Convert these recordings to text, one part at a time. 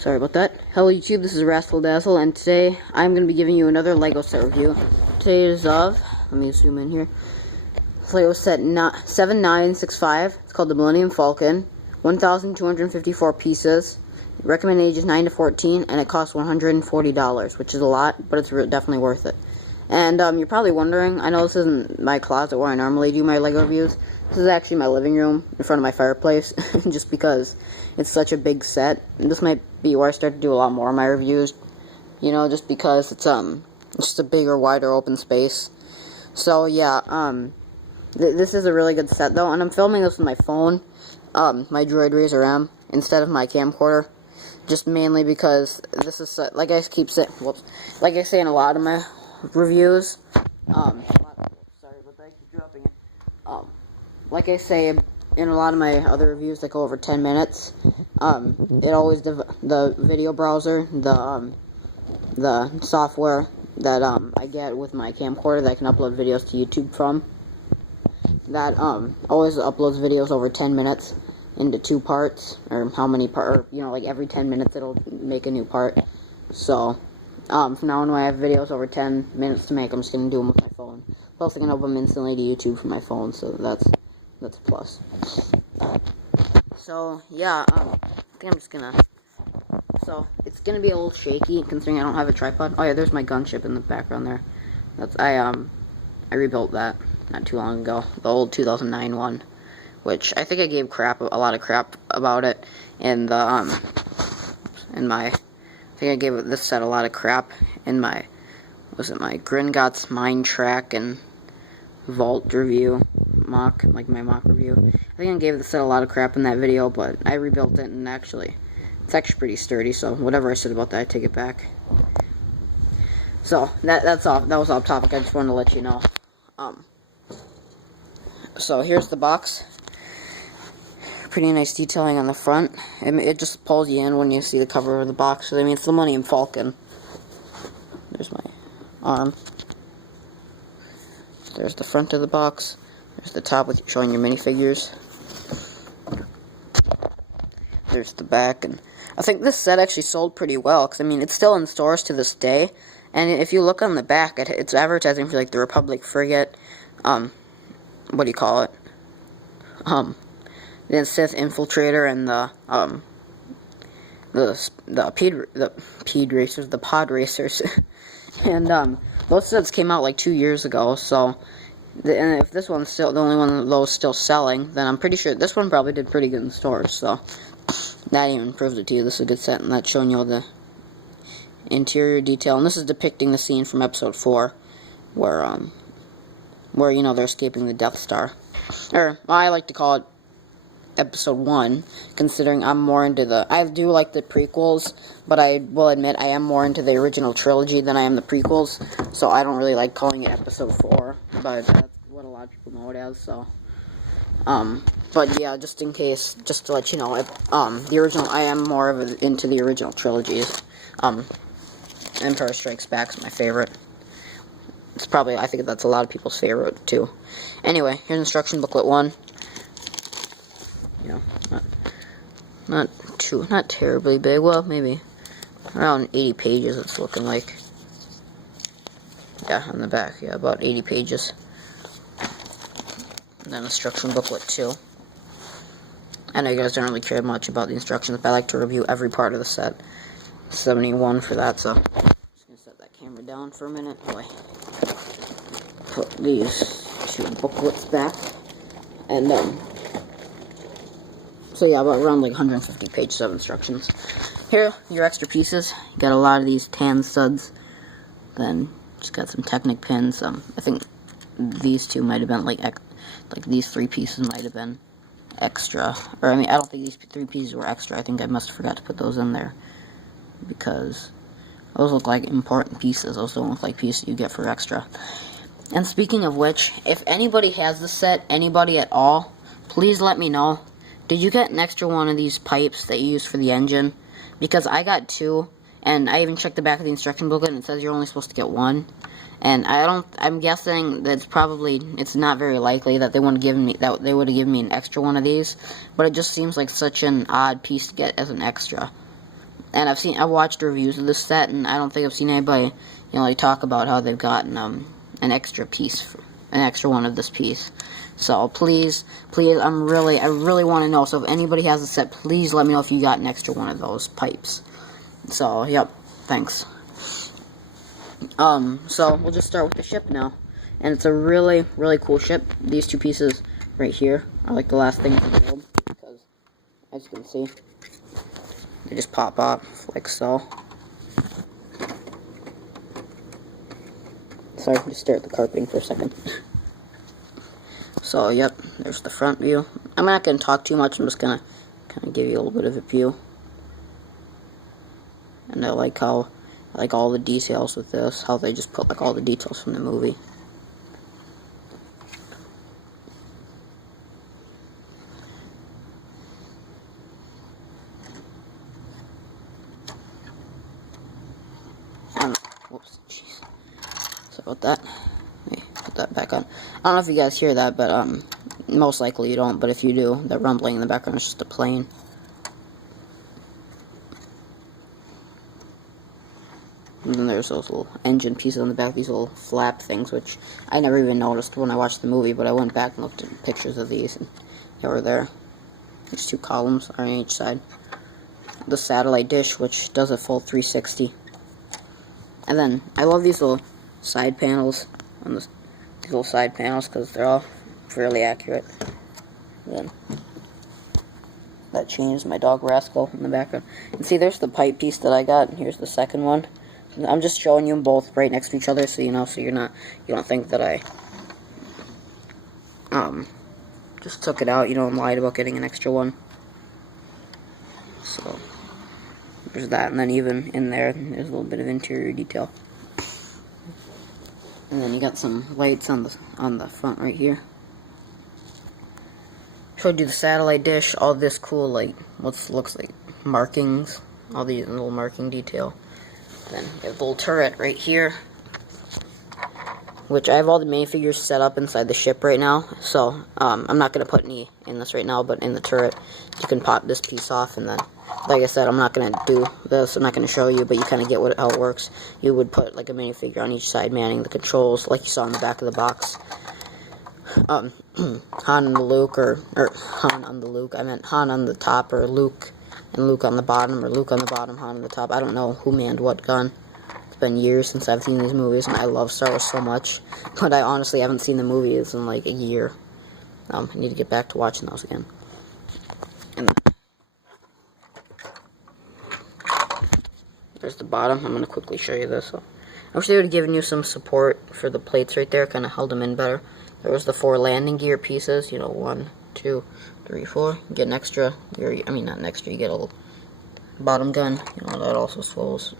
Sorry about that. Hello YouTube, this is Rascal Dazzle, and today I'm going to be giving you another LEGO set review. Today is let me zoom in here. LEGO set 7965. It's called the Millennium Falcon. 1,254 pieces. Recommended age is 9 to 14, and it costs $140, which is a lot, but it's definitely worth it. And you're probably wondering, I know this isn't my closet where I normally do my LEGO reviews. This is actually my living room in front of my fireplace, just because it's such a big set. And this might be where I start to do a lot more of my reviews, you know, just because it's just a bigger, wider, open space. So yeah, this is a really good set though, and I'm filming this with my phone, my Droid Razor M, instead of my camcorder, just mainly because this is like I keep saying, like I say in a lot of my reviews, sorry about that, I keep dropping it. Like I say in a lot of my other reviews that go over 10 minutes, it always the video browser, the software that I get with my camcorder that I can upload videos to YouTube from, that always uploads videos over 10 minutes into 2 parts, or how many parts, you know, like every 10 minutes it'll make a new part. So from now on, when I have videos over 10 minutes to make, I'm just gonna do them with my phone. Plus, I can upload them instantly to YouTube from my phone, so that's a plus. So yeah, I think I'm just gonna. So it's gonna be a little shaky considering I don't have a tripod. Oh yeah, there's my gunship in the background there. I rebuilt that not too long ago, the old 2009 one, which I think I gave a lot of crap about it in the I think I gave this set a lot of crap in my my Gringotts Mine Track and Vault review, my mock review. I think I gave the set a lot of crap in that video, but I rebuilt it, and it's actually pretty sturdy, so whatever I said about that, I take it back. So that was off topic. I just wanted to let you know. So here's the box. Pretty nice detailing on the front. It just pulls you in when you see the cover of the box. So, I mean, it's the Millennium Falcon. There's my arm. There's the front of the box. There's the top with showing your minifigures. There's the back, and I think this set actually sold pretty well, because I mean it's still in stores to this day. And if you look on the back, it's advertising for like the Republic frigate, what do you call it? The Sith infiltrator and the pod racers, and those sets came out like 2 years ago. So, and if this one's still the only one of those still selling, then I'm pretty sure this one probably did pretty good in stores. So that even proves it to you. This is a good set, and that's showing you all the interior detail. And this is depicting the scene from Episode 4, where you know they're escaping the Death Star, or I like to call it Episode 1, considering I'm more into I do like the prequels, but I will admit I am more into the original trilogy than I am the prequels, so I don't really like calling it Episode 4, but that's what a lot of people know it as, so, but yeah, just in case, just to let you know, the original, I am more into the original trilogies. Empire Strikes Back is my favorite. It's probably, I think that's a lot of people's favorite, too. Anyway, here's instruction booklet 1. You know, not terribly big. Well, maybe around 80 pages. It's looking like. Yeah, on the back. Yeah, about 80 pages. And then instruction booklet 2. I know you guys don't really care much about the instructions, but I like to review every part of the set. 71 for that. So, I'm just gonna set that camera down for a minute. Boy, put these 2 booklets back, and so yeah, about around like 150 pages of instructions. Here, your extra pieces. You got a lot of these tan studs. Then just got some Technic pins. I think these 2 might have been like these 3 pieces might have been extra. Or I mean, I don't think these 3 pieces were extra. I think I must have forgot to put those in there, because those look like important pieces. Those don't look like pieces you get for extra. And speaking of which, if anybody has this set, anybody at all, please let me know. Did you get an extra one of these pipes that you use for the engine? Because I got 2, and I even checked the back of the instruction booklet, and it says you're only supposed to get 1. And I'm guessing that it's not very likely that they would have given me an extra one of these. But it just seems like such an odd piece to get as an extra. And I've watched reviews of this set, and I don't think I've seen anybody, like talk about how they've gotten an extra piece, an extra one of this piece. So please, I really want to know. So if anybody has a set, please let me know if you got an extra one of those pipes. So yep, thanks. So we'll just start with the ship now, and it's a really cool ship. These two pieces right here are like the last things in the world because, as you can see, they just pop off like so. Sorry, just stare at the carpeting for a second. So, yep, there's the front view. I'm not going to talk too much, I'm just going to kind of give you a little bit of a view. And I like all the details with this, how they just put like all the details from the movie. Whoops, jeez. Sorry about that. Let me put that back on. I don't know if you guys hear that, but most likely you don't, but if you do, that rumbling in the background is just a plane. And then there's those little engine pieces on the back, these little flap things, which I never even noticed when I watched the movie, but I went back and looked at pictures of these, and they were there. There's two columns on each side. The satellite dish, which does a full 360. And then, I love these little side panels, these little side panels, because they're all fairly accurate. And then, that changes my dog Rascal in the background. And see, there's the pipe piece that I got, and here's the second one. I'm just showing you them both right next to each other, so you know, so you don't think that I just took it out, and lied about getting an extra one. So there's that, and then even in there's a little bit of interior detail. And then you got some lights on the front right here. Showed you the satellite dish, all this cool like what looks like markings, all these little marking detail. Then you have the little turret right here, which I have all the minifigures set up inside the ship right now. So I'm not gonna put any in this right now, but in the turret you can pop this piece off, and then, like I said, I'm not gonna do this. I'm not gonna show you, but you kind of get how it works. You would put like a minifigure on each side, manning the controls, like you saw in the back of the box. Han and Luke, or Han on the Luke. I meant Han on the top, or Luke and Luke on the bottom, or Luke on the bottom, Han on the top. I don't know who manned what gun. It's been years since I've seen these movies, and I love Star Wars so much, but I honestly haven't seen the movies in like a year. I need to get back to watching those again. And there's the bottom. I'm going to quickly show you this. So, I wish they would have given you some support for the plates right there, kind of held them in better. There was the 4 landing gear pieces, 1, 2, 3, 4. You get an extra, not an extra, you get a little bottom gun, that also swivels.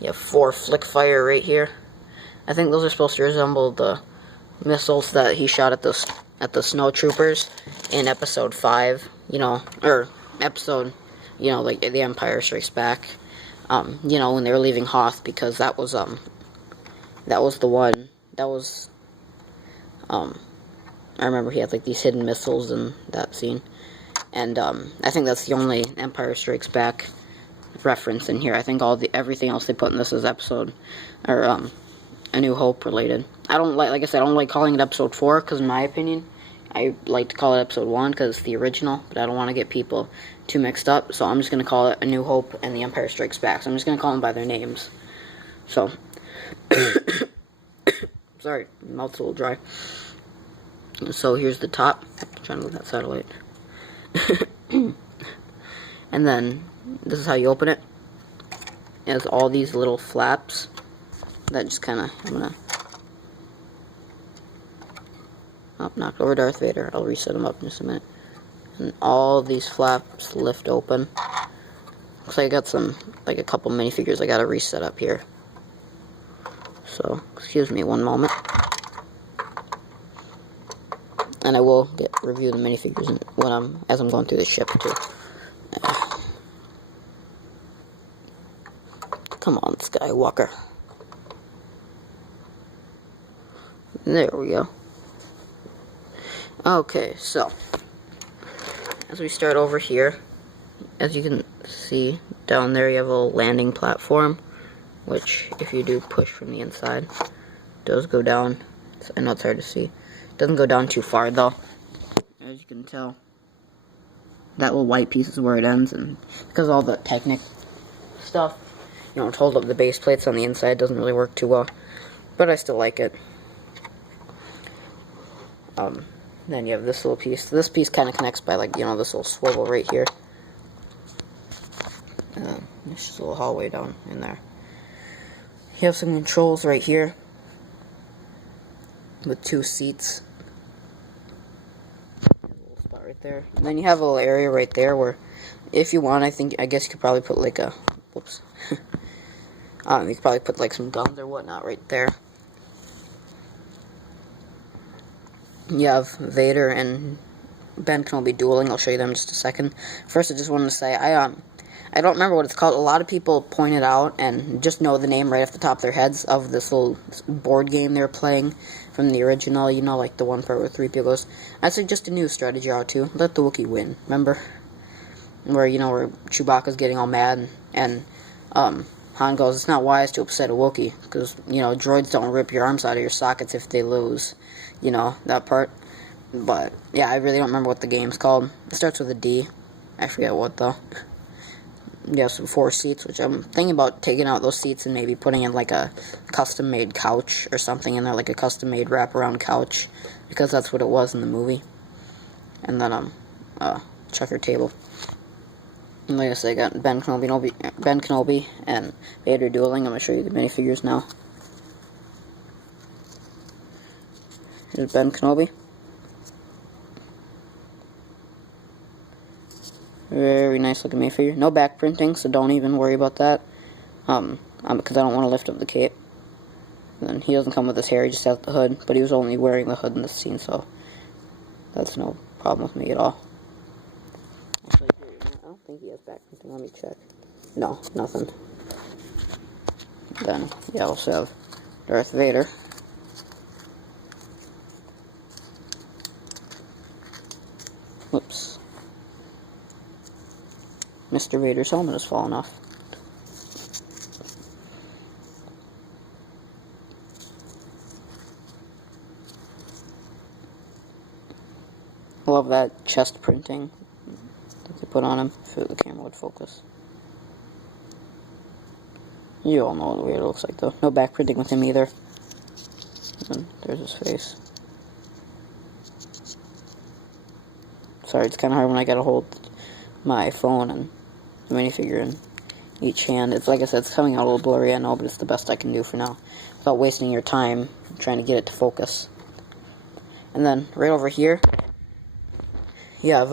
You have 4 flick fire right here. I think those are supposed to resemble the missiles that he shot at the snow troopers in episode 5, or episode, like The Empire Strikes Back, when they were leaving Hoth, because that was the one, I remember he had like these hidden missiles in that scene, and I think that's the only Empire Strikes Back reference in here. I think everything else they put in this is episode, or A New Hope related. I don't like I said, I don't like calling it episode 4, because in my opinion, I like to call it episode 1, because it's the original, but I don't want to get people too mixed up, so I'm just going to call it A New Hope and The Empire Strikes Back. So I'm just going to call them by their names. So, sorry, mouth's a little dry. So here's the top. I'm trying to move that satellite. And then this is how you open it. It has all these little flaps that just kind of, I'm gonna knock over Darth Vader. I'll reset him up in just a minute. And all these flaps lift open. Looks like I got a couple minifigures I gotta reset up here. So, excuse me one moment. And I will review the minifigures as I'm going through the ship too. Come on, Skywalker. There we go. Okay, so as we start over here, as you can see, down there you have a little landing platform, which if you do push from the inside, does go down. I know it's hard to see. It doesn't go down too far though. As you can tell, that little white piece is where it ends, and because all the Technic stuff, you know, to hold up the base plates on the inside doesn't really work too well, but I still like it. Then you have this little piece. This piece kind of connects by, like, you know, this little swivel right here. There's just a little hallway down in there. You have some controls right here with 2 seats. A little spot right there. And then you have a little area right there where, if you want, I guess you could probably put like a, whoops. You could probably put like some guns or whatnot right there. You have Vader and Ben Kenobi dueling. I'll show you them in just a second. First, I just wanted to say, I don't remember what it's called. A lot of people pointed out and just know the name right off the top of their heads of this little board game they're playing from the original, you know, like the one part where 3PO goes. I suggest a new strategy how to let the Wookiee win. Remember? Where, you know, where Chewbacca's getting all mad and Han goes, it's not wise to upset a Wookiee, because, you know, droids don't rip your arms out of your sockets if they lose. You know, that part. But, yeah, I really don't remember what the game's called. It starts with a D. I forget what, though. You have some 4 seats, which I'm thinking about taking out those seats and maybe putting in, like, a custom-made couch or something in there, like a custom-made wraparound couch, because that's what it was in the movie. And then, checker table. And like I said, I got Ben Kenobi and Vader dueling. I'm going to show you the minifigures now. Here's Ben Kenobi. Very nice looking minifigure. No back printing, so don't even worry about that. Because I don't want to lift up the cape. And then he doesn't come with his hair, he just has the hood. But he was only wearing the hood in this scene, so that's no problem with me at all. Actually, I don't think he has back printing. Let me check. No, nothing. Then you also have Darth Vader. Whoops. Mr. Vader's helmet has fallen off. I love that chest printing that they put on him, if the camera would focus. You all know what Vader looks like, though. No back printing with him either. And there's his face. Sorry, it's kind of hard when I gotta hold my phone and the minifigure in each hand. It's like I said, it's coming out a little blurry, I know, but it's the best I can do for now, without wasting your time trying to get it to focus. And then right over here, you have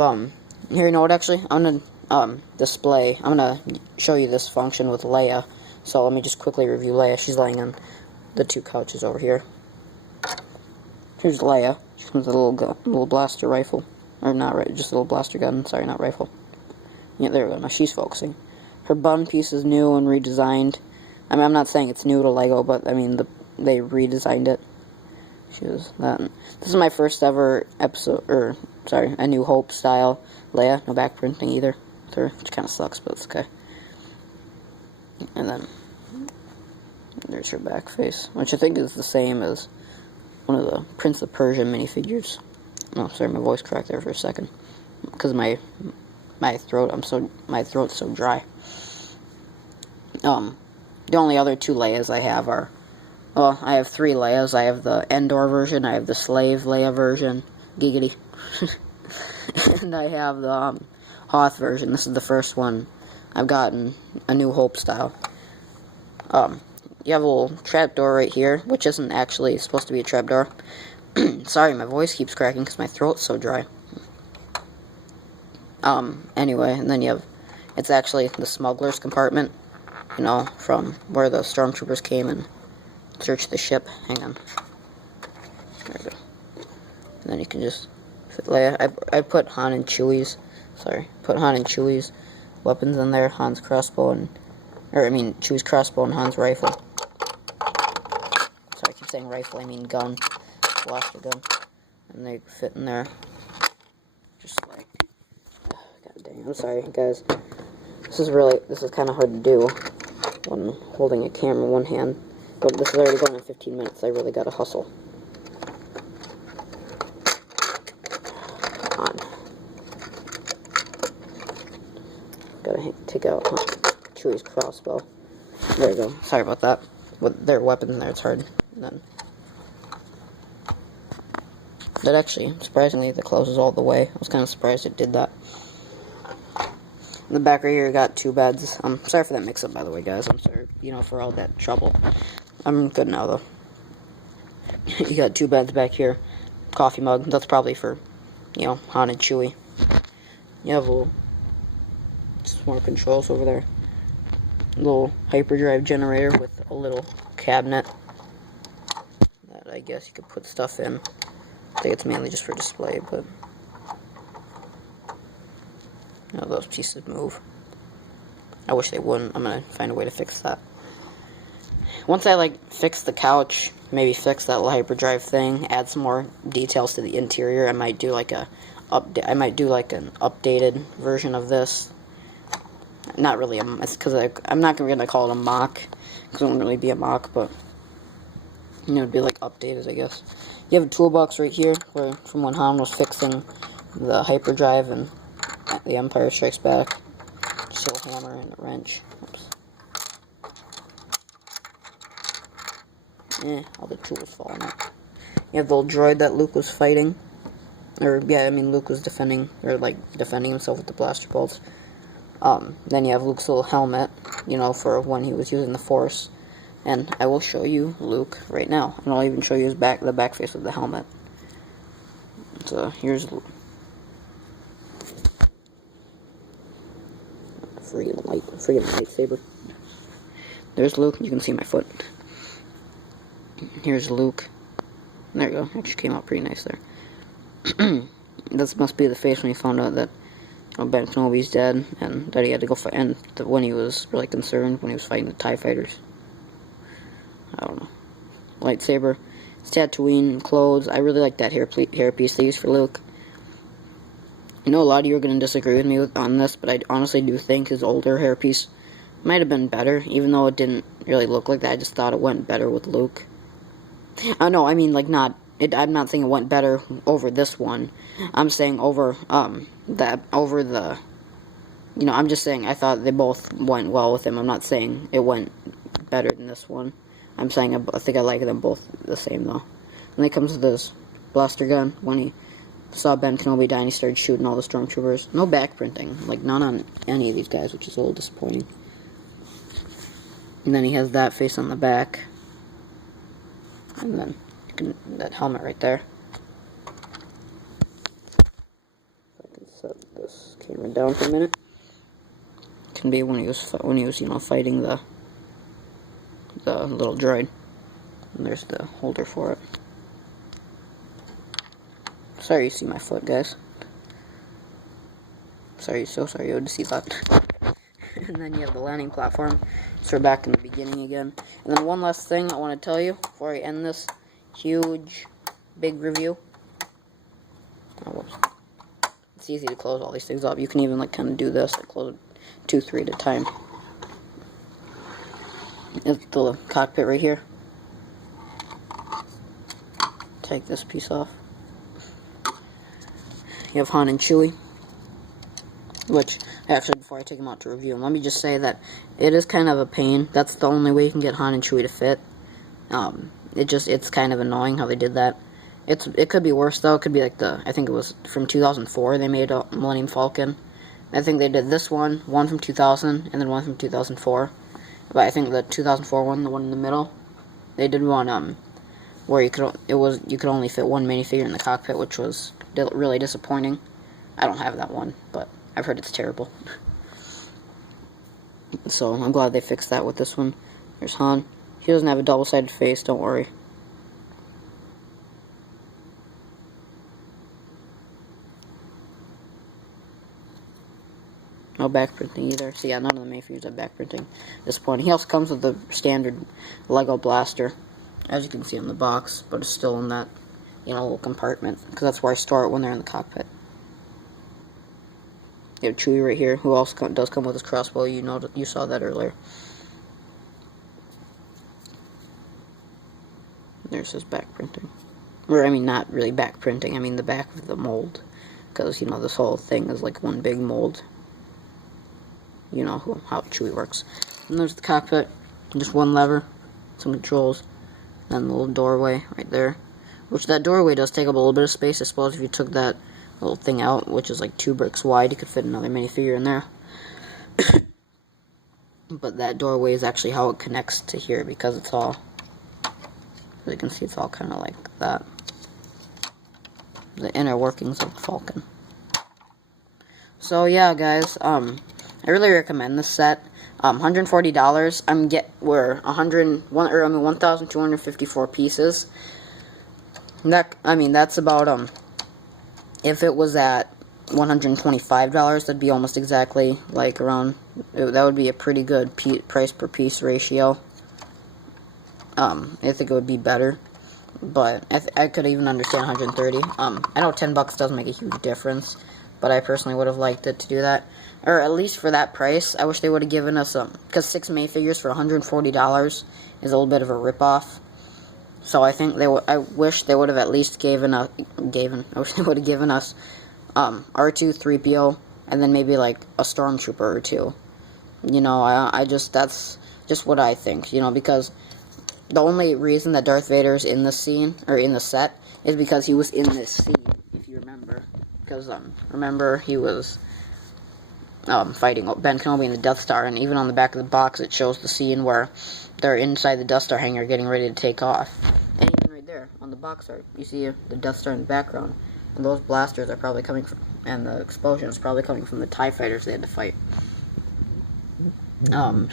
here, you know what? Actually, I'm gonna I'm gonna show you this function with Leia. So let me just quickly review Leia. She's laying on the 2 couches over here. Here's Leia. She comes with a little blaster rifle. Or not, right, just a little blaster gun. Sorry, not rifle. Yeah, there we go. Now she's focusing. Her bun piece is new and redesigned. I mean, I'm not saying it's new to Lego, but, I mean, they redesigned it. She was that. This is my first ever A New Hope style Leia. No back printing either with her, which kind of sucks, but it's okay. And then there's her back face, which I think is the same as one of the Prince of Persia minifigures. Oh, sorry, my voice cracked there for a second because my throat's so dry. The only other 2 Leias I have are, well, I have 3 Leias. I have the Endor version, I have the Slave Leia version, giggity, and I have the Hoth version. This is the first one I've gotten, A New Hope style. You have a little trapdoor right here, which isn't actually supposed to be a trapdoor. Sorry, my voice keeps cracking because my throat's so dry. Anyway, and then you have, it's actually the smuggler's compartment, you know, from where the stormtroopers came and searched the ship. Hang on. There we go. And then you can just fit Leia. I put Han and Chewie's weapons in there. Han's crossbow Chewie's crossbow and Han's rifle. Sorry, I keep saying rifle, I mean gun. Blaster gun. And they fit in there. Just like, god dang, I'm sorry, guys. This is kind of hard to do when holding a camera in one hand. But this is already going in 15 minutes. I really gotta hustle. Come on. Gotta take out Chewie's crossbow. There we go. Sorry about that. With their weapon there, it's hard. And then that actually, surprisingly, that closes all the way. I was kind of surprised it did that. In the back right here, you got 2 beds. I'm sorry for that mix-up, by the way, guys. I'm sorry, for all that trouble. I'm good now, though. You got 2 beds back here. Coffee mug. That's probably for, Han and Chewie. You have some more controls over there. Little hyperdrive generator with a little cabinet that I guess you could put stuff in. I think it's mainly just for display, but those pieces move. I wish they wouldn't. I'm gonna find a way to fix that. Once I fix the couch, maybe fix that little hyperdrive thing, add some more details to the interior, I might do an updated version of this. Not really because I'm not gonna call it a mock, because it won't really be a mock, but it'd be updated, I guess. You have a toolbox right here from when Han was fixing the hyperdrive and the Empire Strikes Back. Just a hammer and a wrench. Oops. All the tools falling out. You have the little droid that Luke was fighting. Luke was defending himself with the blaster bolts. Then you have Luke's little helmet, for when he was using the Force. And I will show you Luke right now. And I'll even show you the back face of the helmet. So, here's Luke. Friggin' lightsaber. There's Luke. You can see my foot. Here's Luke. There you go. Actually came out pretty nice there. This must be the face when he found out that Ben Kenobi's dead, and that he had to go fight, and when he was really concerned when he was fighting the TIE fighters. I don't know. Lightsaber. It's Tatooine clothes. I really like that hairpiece they used for Luke. A lot of you are going to disagree with me on this, but I honestly do think his older hairpiece might have been better, even though it didn't really look like that. I just thought it went better with Luke. No, I mean, I'm not saying it went better over this one. I'm saying over I'm just saying I thought they both went well with him. I'm not saying it went better than this one. I'm saying I think I like them both the same, though. When it comes to this blaster gun, when he saw Ben Kenobi die and he started shooting all the stormtroopers. No back printing, none on any of these guys, which is a little disappointing. And then he has that face on the back. And then that helmet right there. If I can set this camera down for a minute. It can be when he was fighting the little droid. And there's the holder for it. Sorry you see my foot, guys. So sorry you had to see that. And then you have the landing platform. So we're back in the beginning again. And then one last thing I want to tell you before I end this huge, big review. It's easy to close all these things up. You can even kind of do this, close it 2, 3 at a time. It's the cockpit right here. Take this piece off. You have Han and Chewie, which, actually, before I take them out to review them, let me just say that it is kind of a pain. That's the only way you can get Han and Chewie to fit. It's kind of annoying how they did that. It could be worse, though. It could be I think it was from 2004 they made a Millennium Falcon. I think they did this one from 2000, and then one from 2004. But I think the 2004 one, the one in the middle, they did one, where you could only fit one minifigure in the cockpit, which was really disappointing. I don't have that one, but I've heard it's terrible. So I'm glad they fixed that with this one. There's Han. He doesn't have a double-sided face, don't worry. No back printing either. So yeah, none of the minifigures have back printing. Disappointing. He also comes with the standard Lego blaster, as you can see on the box, but it's still in that little compartment, because that's where I store it when they're in the cockpit. You have Chewie right here, who also does come with his crossbow. You saw that earlier. There's his back printing. Or, I mean, not really back printing. I mean the back of the mold. Because, this whole thing is like one big mold. You know how Chewie works. And there's the cockpit. Just one lever. Some controls. And the little doorway right there. Which, that doorway does take up a little bit of space. I suppose if you took that little thing out, which is like 2 bricks wide, you could fit another minifigure in there. But that doorway is actually how it connects to here, because it's all, as you can see, it's all kind of like that. The inner workings of the Falcon. So yeah, guys, I really recommend this set. $140. We're 1,254 pieces. That's about if it was at $125, that'd be almost exactly like around. That would be a pretty good price per piece ratio. I think it would be better, but I could even understand 130. I know $10 doesn't make a huge difference, but I personally would have liked it to do that, or at least for that price. I wish they would have given us because 6 minifigures for $140 is a little bit of a ripoff. So I think I wish they would have at least given us R2, 3PO, and then maybe like a stormtrooper or two. That's just what I think. Because the only reason that Darth Vader's in this scene, or in the set, is because he was in this scene, if you remember. Because, remember, he was fighting Ben Kenobi in the Death Star, and even on the back of the box it shows the scene where they're inside the Death Star hangar getting ready to take off. And even right there, on the box art, you see the Death Star in the background. And those blasters are probably coming from, and the explosion is probably coming from the TIE fighters they had to fight. And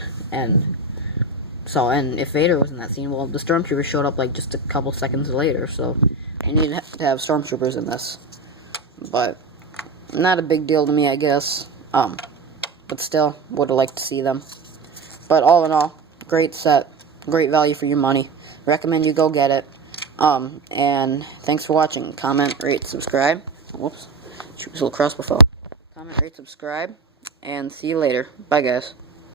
if Vader was in that scene, well, the stormtroopers showed up like just a couple seconds later, so I needed to have stormtroopers in this. But not a big deal to me, I guess. But still, would have liked to see them. But all in all, great set, great value for your money. Recommend you go get it. And thanks for watching. Comment, rate, subscribe. Whoops. Choose a little crossbow. Comment, rate, subscribe. And see you later. Bye, guys.